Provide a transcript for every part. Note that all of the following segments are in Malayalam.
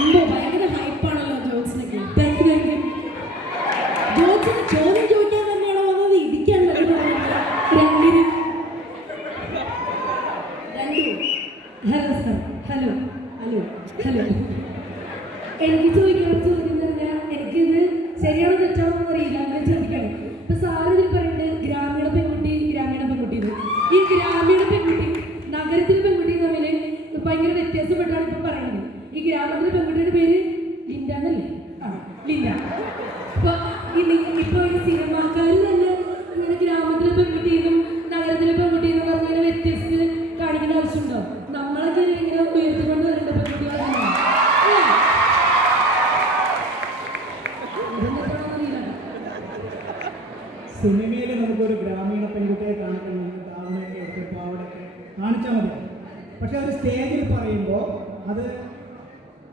അമ്പോ ഭയങ്കര ഹൈപ്പാണല്ലോ ജോത്സിനൊക്കെ. Thank you. ജോത്സിന് ചോദ്യം ചോദിക്കാൻ തന്നെയാണോ വന്നത്? ഇരിക്കാൻ രണ്ടിനും hello sir. Hello hello hello. എനിക്ക് ചോദിക്കാൻ ചോദ്യം തന്നെ, എനിക്കിത് ശരിയാണോ തെറ്റാണോ അറിയില്ല, അങ്ങനെ ചോദിക്കണം. ഇപ്പൊ സാറ് ഇതിൽ പറയുന്നത് ഗ്രാമീണ പെൺകുട്ടി ഗ്രാമീണ പെൺകുട്ടി. ഈ ഗ്രാമീണ പെൺകുട്ടി നഗരത്തിലെ പെൺകുട്ടി തമ്മിൽ ഭയങ്കര വ്യത്യാസപ്പെട്ടാണ് ഇപ്പൊ പറയുന്നത്. ഈ ഗ്രാമത്തിലെ പെൺകുട്ടിയുടെ പേര് ലിൻഡ എന്നല്ലേ? ലിൻഡ. ഇപ്പൊ ഈ സിനിമാക്കാർ തന്നെ ഇങ്ങനെ ഗ്രാമത്തിലെ പെൺകുട്ടിയെന്നും നഗരത്തിലെ പെൺകുട്ടിയെന്നും പറഞ്ഞാൽ വ്യത്യസ്ത കാണിക്കേണ്ട ആവശ്യമുണ്ടോ? നമ്മളൊക്കെ ഇങ്ങനെ ഉയർത്തിക്കൊണ്ട് വരേണ്ട പെൺകുട്ടികളാണ്. സിനിമയിൽ നമുക്കൊരു ഗ്രാമീണ പെൺകുട്ടിയെ കാണിക്കണമെന്ന് താവണയൊക്കെ പാവടൊക്കെ കാണിച്ചാൽ മതി. പക്ഷെ ഒരു സ്റ്റേജിൽ പറയുമ്പോൾ അത്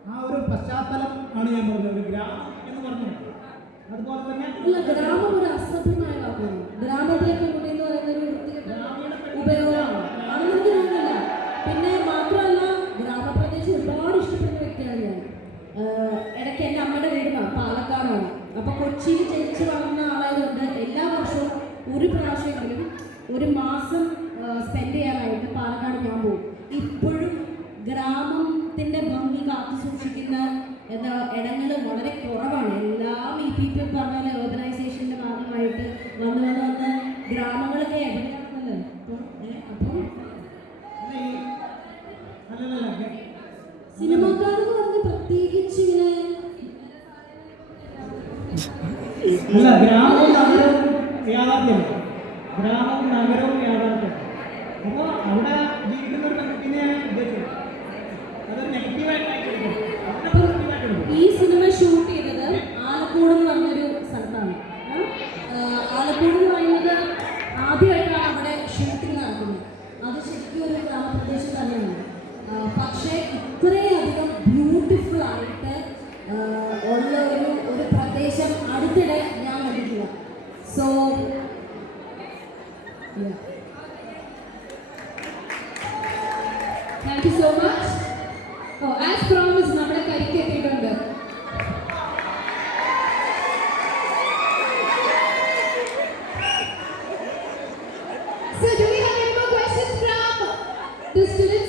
ആ ഒരു പശ്ചാത്തലം ആണ് ഞാൻ പറഞ്ഞത്. ഒരു ഗ്രാമം എന്ന് പറഞ്ഞത് അതുപോലെ തന്നെ ഗ്രാമം ഒരു അസഭ്യമായ വാക്കാണ്. ഗ്രാമത്തിലെ പെൺകുട്ടി എന്ന് പറയുന്ന ഒരു ഉപയോഗമാണ്. അതെനിക്ക് തോന്നുന്നില്ല. പിന്നെ മാത്രമല്ല, ഗ്രാമപ്രദേശം ഒരുപാട് ഇഷ്ടപ്പെടുന്ന വ്യക്തിയാണ് ഞാൻ. ഇടയ്ക്ക് എൻ്റെ അമ്മയുടെ വീട് പാലക്കാടാണ്. അപ്പോൾ കൊച്ചിയിൽ ജനിച്ച് വളർന്ന ആളായതുകൊണ്ട് എല്ലാ വർഷവും ഒരു പ്രാവശ്യമെങ്കിലും ഒരു മാസം സ്പെൻഡ് ചെയ്യാനായിട്ട് പാലക്കാട് ഞാൻ പോകും. ഇപ്പോഴും ഗ്രാമത്തിൻ്റെ ഭംഗി കാത്തു സൂക്ഷിക്കുന്ന ഇടങ്ങൾ വളരെ കുറവാണ്. എല്ലാം ഈ പീപ്പിൾ പറഞ്ഞ ഓർഗനൈസേഷൻ്റെ ഭാഗമായിട്ട് വന്ന് ഗ്രാമങ്ങളൊക്കെ എവിടെയാണെന്നല്ലേ. അപ്പം സിനിമാക്കാരെന്ന് പറഞ്ഞ് പ്രത്യേകിച്ച് ഇങ്ങനെ ഗ്രാമവും നഗരവും യാഥാർത്ഥ്യമാണ്. ഗ്രാമവും നഗരവും യാഥാർത്ഥ്യം. അപ്പോൾ അവിടെ ജീവിക്കുന്ന ഒരു പെൺകുട്ടിനെയാണ് ഉദ്ദേശിച്ചത്. അതൊരു നെഗറ്റീവായിട്ടായിട്ട് ഈ സിനിമ ഷൂട്ട് ചെയ്തത് ആലക്കോട് എന്ന് പറഞ്ഞൊരു സ്ഥലത്താണ്. ആലക്കോട് എന്ന് പറയുന്നത് ആദ്യമായിട്ടാണ് അവിടെ ഷൂട്ടിംഗ് നടക്കുന്നത്. അത് ശരിക്കും ഒരു ഗ്രാമപ്രദേശം തന്നെയാണ്. പക്ഷേ ഇത്രയധികം ബ്യൂട്ടിഫുൾ ആയിട്ട് ഉള്ള ഒരു പ്രദേശം അടുത്തിടെ ഞാൻ കണ്ടിട്ടില്ല. So thank you so much. As promise നമ്മുടെ കരിക്ക് എത്തിയിട്ടുണ്ട്. So do we have any more questions from the students?